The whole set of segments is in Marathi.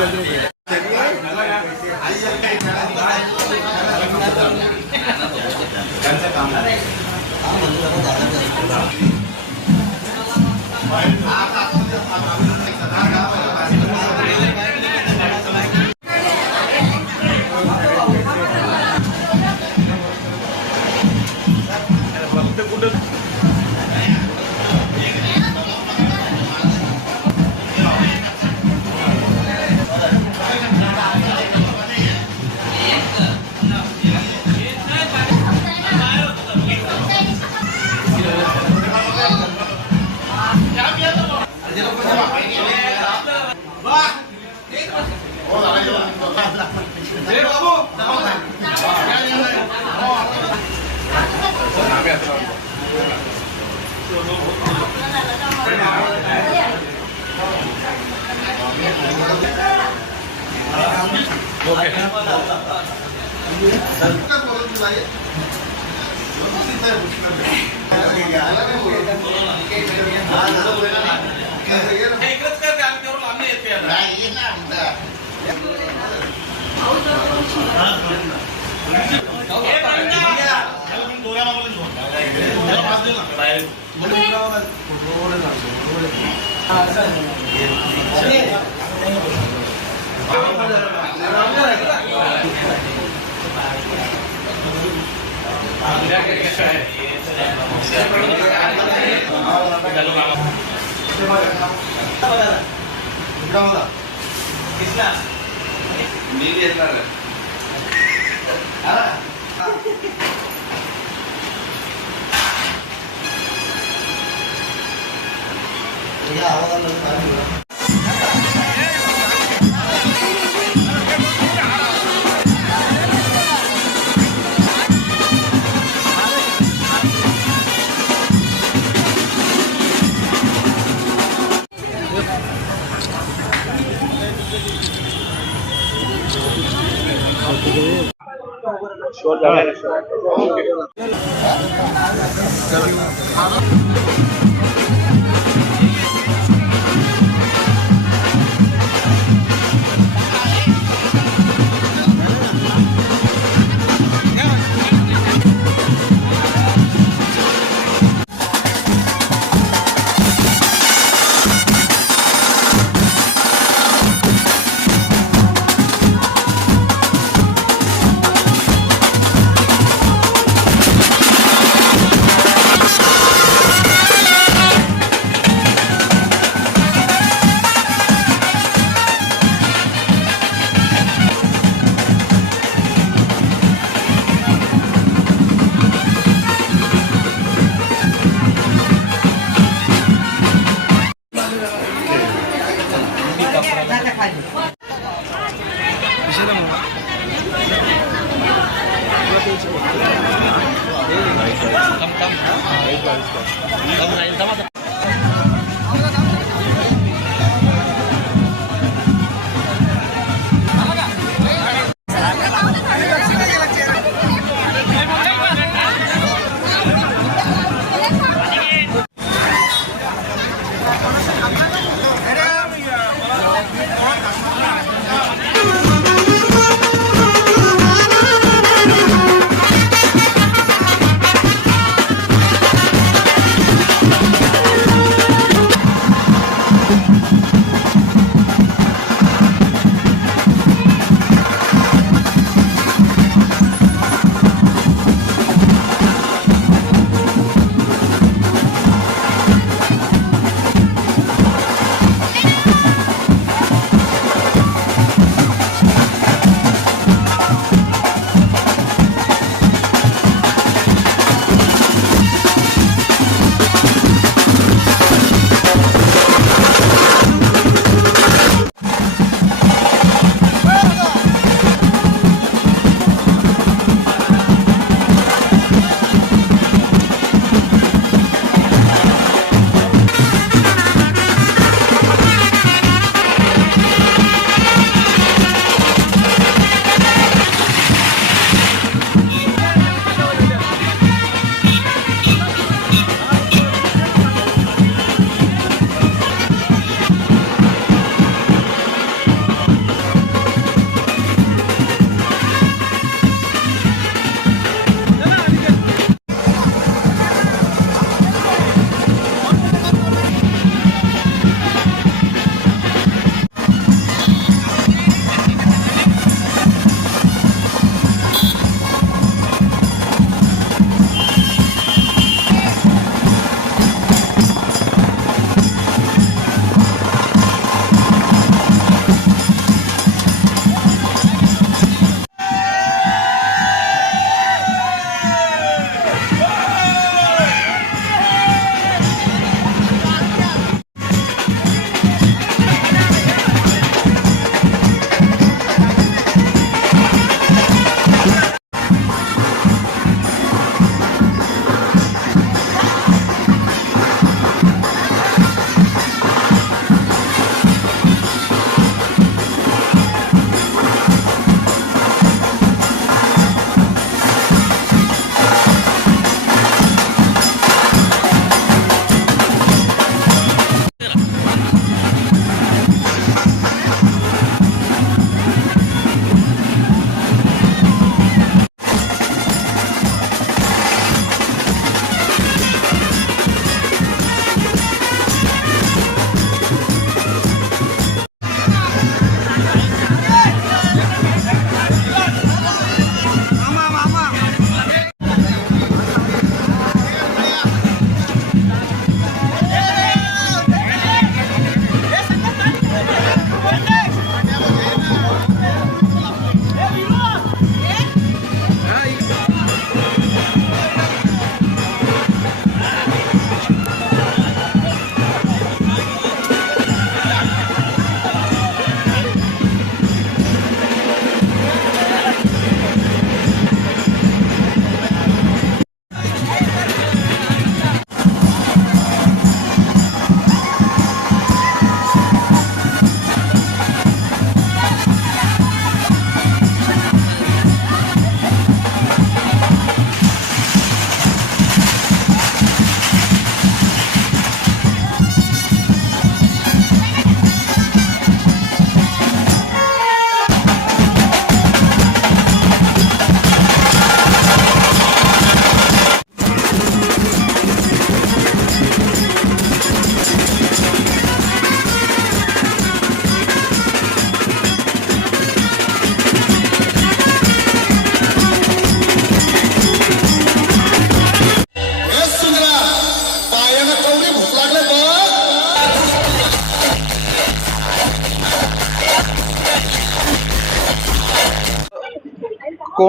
Thank you. Okay. Okay. Krishna నీళ్ళు చేస్తారు Sure, कम कम कम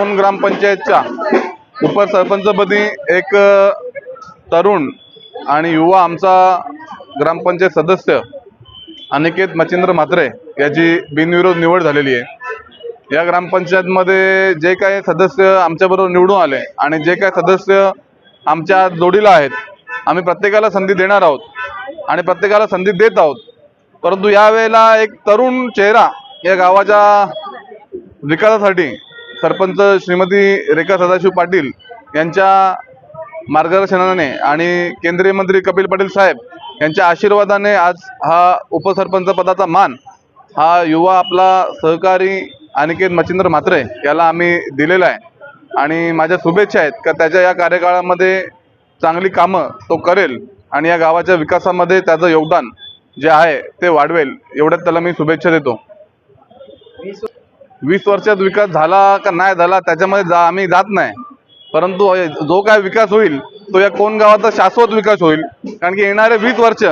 दोन ग्रामपंचायतच्या उपसरपंचपदी एक तरुण आणि युवा आमचा ग्रामपंचायत सदस्य अनिकेत मच्छिंद्र म्हात्रे याची बिनविरोध निवड झालेली आहे. या ग्रामपंचायतमध्ये जे काही सदस्य आमच्याबरोबर निवडून आले आणि जे काही सदस्य आमच्या जोडीला आहेत आम्ही प्रत्येकाला संधी देणार आहोत आणि प्रत्येकाला संधी देत आहोत. परंतु यावेळेला एक तरुण चेहरा या गावाच्या विकासासाठी सरपंच श्रीमती रेखा सदाशिव पाटील यांच्या मार्गदर्शनाने आणि केंद्रीय मंत्री कपिल पाटील साहेब यांच्या आशीर्वादाने आज हा उपसरपंच पदाचा मान हा युवा आपला सहकारी अनिकेत मच्छिंद्र म्हात्रे याला आम्ही दिलेला आहे. आणि माझ्या शुभेच्छा आहेत का त्याच्या या कार्यकाळामध्ये चांगली कामं तो करेल आणि या गावाच्या विकासामध्ये त्याचं योगदान जे आहे ते वाढवेल एवढ्यात त्याला मी शुभेच्छा देतो. वीस वर्षात विकास झाला का नाही झाला त्याच्यामध्ये जा आम्ही जात नाही. परंतु जो काय विकास होईल तो या कोण गावाचा शाश्वत विकास होईल. कारण की येणारे वीस वर्ष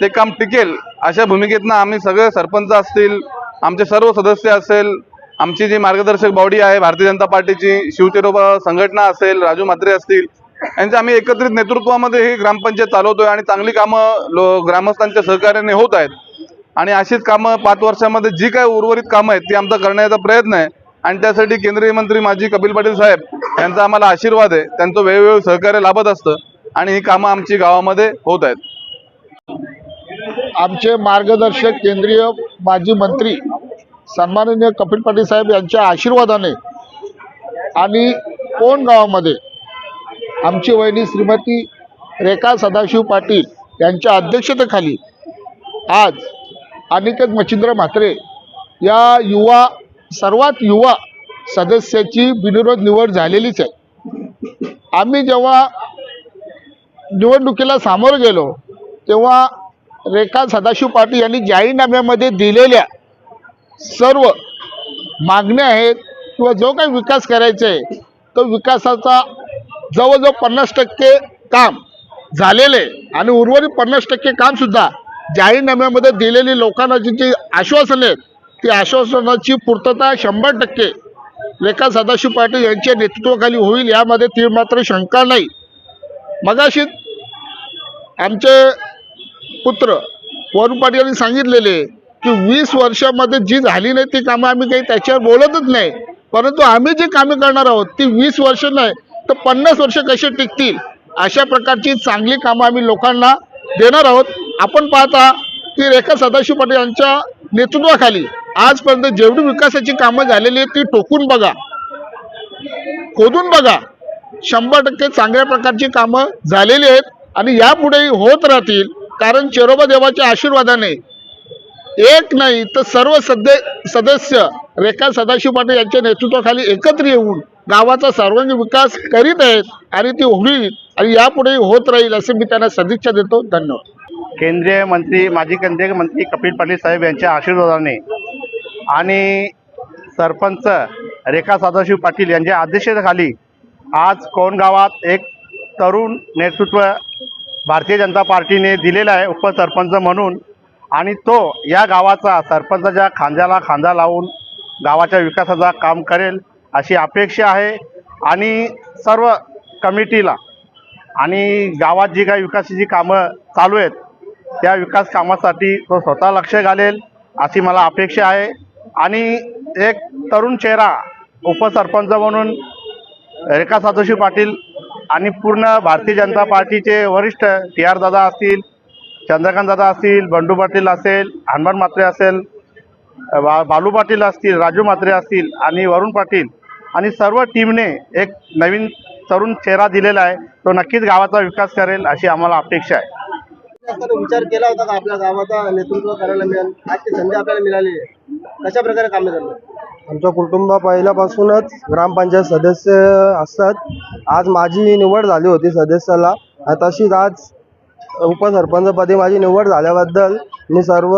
ते काम टिकेल अशा भूमिकेतनं आम्ही सगळे सरपंच असतील आमचे सर्व सदस्य असेल आमची जी मार्गदर्शक बॉडी आहे भारतीय जनता पार्टीची शिवसेना संघटना असेल राजू म्हात्रे असतील यांच्या आम्ही एकत्रित नेतृत्वामध्ये ही ग्रामपंचायत चालवतोय आणि चांगली कामं लो ग्रामस्थांच्या सहकार्याने होत आहेत. आणि अशीच कामं पाच वर्षामध्ये जी काय उर्वरित कामं आहेत ती आमचा करण्याचा प्रयत्न आहे. आणि त्यासाठी केंद्रीय मंत्री माजी कपिल पाटील साहेब यांचा आम्हाला आशीर्वाद आहे. त्यांचं वेळोवेळी सहकार्य लाभत असतं आणि ही कामं आमची गावामध्ये होत आहेत. आमचे मार्गदर्शक केंद्रीय माजी मंत्री सन्माननीय कपिल पाटील साहेब यांच्या आशीर्वादाने आणि कोण गावामध्ये? आमची वहिनी श्रीमती रेखा सदाशिव पाटील यांच्या अध्यक्षतेखाली आज अनिकेत मच्छिंद्र म्हात्रे या युवा सर्वात युवा सदस्याची बिनविरोध निवड झालेलीच आहे. आम्ही जेव्हा निवडणुकीला सामोरं गेलो तेव्हा रेखा सदाशिव पाटील यांनी जाहीरनाम्यामध्ये दिलेल्या सर्व मागण्या आहेत किंवा जो काही विकास करायचा आहे तो विकासाचा जवळजवळ पन्नास टक्के काम झालेलं आहे. आणि उर्वरित पन्नास टक्के कामसुद्धा जाहीरनाम्यामध्ये दिलेली लोकांना जी जी आश्वासनं आहेत ती आश्वासनाची पूर्तता शंभर टक्के रेखा सदाशिव पाटील यांच्या नेतृत्वाखाली होईल यामध्ये ती मात्र शंका नाही. मगाशी आमचे पुत्र वरुण पाटील यांनी सांगितलेले की वीस वर्षामध्ये जी झाली नाही ती कामं आम्ही काही त्याच्यावर बोलतच नाही. परंतु आम्ही जी कामे करणार आहोत ती वीस वर्ष नाही तर पन्नास वर्ष कशी टिकतील? अशा प्रकारची चांगली कामं आम्ही लोकांना देणार आहोत. आपण पाहता की रेखा सदाशिव पाटील यांच्या नेतृत्वाखाली आजपर्यंत जेवढी विकासाची कामं झालेली आहेत ती टोकून बघा. खोदून बघा. शंभर टक्के चांगल्या प्रकारची कामं झालेली आहेत आणि यापुढेही होत राहतील कारण चेरोबा देवाच्या आशीर्वादाने एक नाही तर सर्व सद्य सदस्य रेखा सदाशिव पाटील यांच्या नेतृत्वाखाली एकत्र येऊन गावाचा सर्वांगीण विकास करीत आहेत आणि ती होईल आणि यापुढेही होत राहील असे मी त्यांना सदिच्छा देतो. धन्यवाद. केंद्रीय मंत्री माजी केंद्रीय मंत्री कपिल पाटील साहेब यांच्या आशीर्वादाने आणि सरपंच रेखा सदाशिव पाटील यांच्या अध्यक्षतेखाली आज कोणगावात एक तरुण नेतृत्व भारतीय जनता पार्टीने दिलेलं आहे उपसरपंच म्हणून. आणि तो या गावाचा सरपंचाच्या खांद्याला खांदा लावून गावाच्या विकासाचा काम करेल अशी अपेक्षा आहे. आणि सर्व कमिटीला आणि गावात जी काही विकासाची कामं चालू आहेत त्या विकास कामासाठी तो स्वतः लक्ष घालेल अशी मला अपेक्षा आहे. आणि एक तरुण चेहरा उपसरपंच म्हणून रेखा सातोशी पाटील आणि पूर्ण भारतीय जनता पार्टीचे वरिष्ठ टी आर दादा असतील चंद्रकांत दादा असतील बंडू पाटील असेल हनुमान म्हात्रे असेल बा बालू पाटील असतील राजू म्हात्रे असतील आणि वरुण पाटील आणि सर्व टीमने एक नवीन तरुण चेहरा दिलेला आहे. तो नक्कीच गावाचा विकास करेल अशी आम्हाला अपेक्षा आहे. असताना विचार केला होता का आपल्या गावाचा नेतृत्व करायला मिळेल? आजची संधी आपल्याला मिळाली आहे. कशा प्रकारे कामे झालं? आमच्या कुटुंब पहिल्यापासूनच ग्रामपंचायत सदस्य असतात. आज माझी निवड झाली होती सदस्याला. तशीच आज उपसरपंचपदी माझी निवड झाल्याबद्दल मी सर्व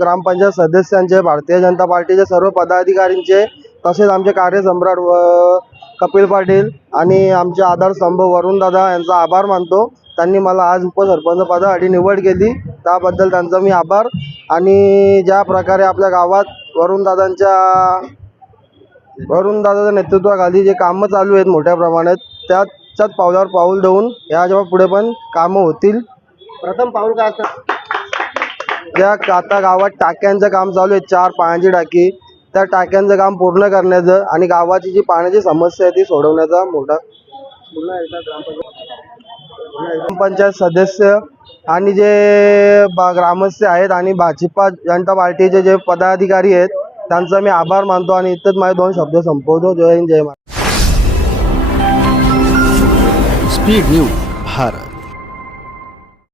ग्रामपंचायत सदस्यांचे भारतीय जनता पार्टीचे सर्व पदाधिकारींचे तसेच आमचे कार्यसम्राट व कपिल पाटील आणि आमचे आधारस्तंभ वरुणदादा यांचा आभार मानतो. त्यांनी मला आज उपसरपंच पदासाठी निवड केली. त्याबद्दल त्यांचा मी आभार. आणि ज्या प्रकारे आपल्या गावात वरुणदादांच्या वरुण दादाच्या नेतृत्वाखाली जे कामं चालू आहेत मोठ्या प्रमाणात त्याच्याच पावलावर पाऊल देऊन या जेव्हा पुढे पण कामं होतील. प्रथम पाऊल काय असतं? ज्या आता गावात टाक्यांचं काम चालू आहे चार पाण्याची टाकी. त्या टाक्यांचं काम पूर्ण करण्याचं आणि गावाची जी पाण्याची समस्या आहे ती सोडवण्याचा मोठा ग्रामपंचायत सदस्य आणि जे बा- ग्रामस्थ आहेत आणि भाजपा जनता पार्टीचे जे पदाधिकारी आहेत त्यांचा मी आभार मानतो आणि इथंच माझे दोन शब्द संपवतो. जय हिंद जय महाराज स्पीड न्यूज भारत.